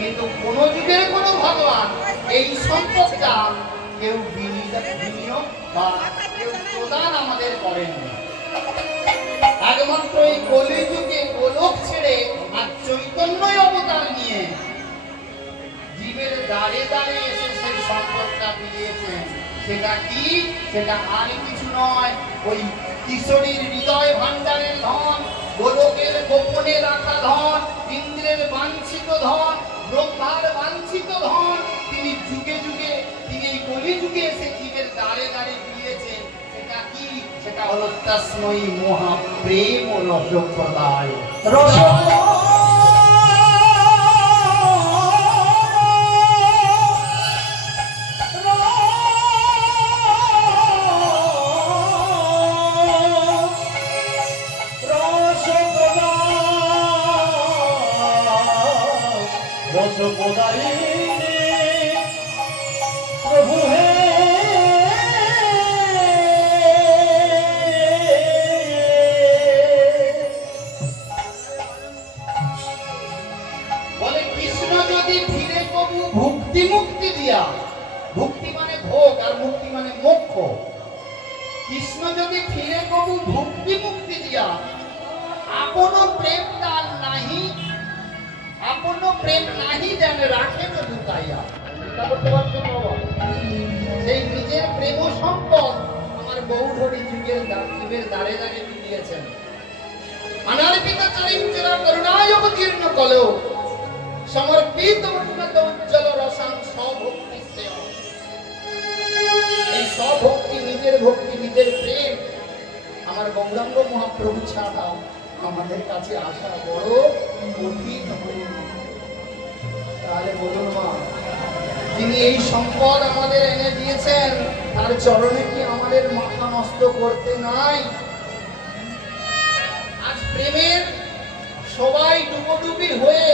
কিন্তু কোন যুগের কোন ভগবান এই সম্পদটা কেউ বিনিয়োগ বা কেউ প্রদান আমাদের করেননি। একমাত্র এই কলিযুগে গোলক ছেড়ে আর চৈতন্য অবতার নিয়ে জীবের দাঁড়ে দাঁড়ে এসে সেই সম্পদটা দিয়েছেন। সেটা কি? সেটা আর কিছু নয়, ওই কিশোরীর হৃদয় ভান্ডারের ধন, গোলকের গোপনে রাখা ধন, ইন্দ্রের বাঞ্ছিত ধন, ব্রহ্মার বাঞ্ছিত ধন তিনি যুগে যুগে, তিনি এই কলিযুগে এসে জীবের দাঁড়ে দাঁড়ে দিয়েছেন। সেটা কি? সেটা হলো তস্মৈ মহা প্রেম ও রস প্রদায়। রস প্রভু হে বলে কৃষ্ণ যদি ফিরে কবু ভক্তি মুক্তি দিয়া, ভক্তি মানে ভোগ আর মুক্তি মানে মোক্ষ, কৃষ্ণ যদি ফিরে কবু ভক্তি মুক্তি দিয়া আপন প্রেম তার নাহি, আপন প্রেম নাহি যেন রাখেন লুকাইয়া। সেই নিজের প্রেম সম্পদ আমার বহুধরী যুগের জীবের দাঁড়ে দাঁড়ে দিয়েছেন। অনার্পিত চরিঞ্চরা করুণায় অবতীর্ণ কলো সমর্পিত উন্নত উজ্জ্বল রসাং স্বভক্তি সেব। এই স্বভক্তি, নিজের ভক্তি, নিজের প্রেম আমার গৌরাঙ্গ মহাপ্রভু ছাড়া আমাদের কাছে আসা বড় কঠিন। তাহলে বলুন মা, তিনি এই সম্পদ আমাদের এনে দিয়েছেন, তার চরণে কি আমাদের মাথা নষ্ট করতে নাই? আজ প্রেমের সবাই ডুবোডুবি হয়ে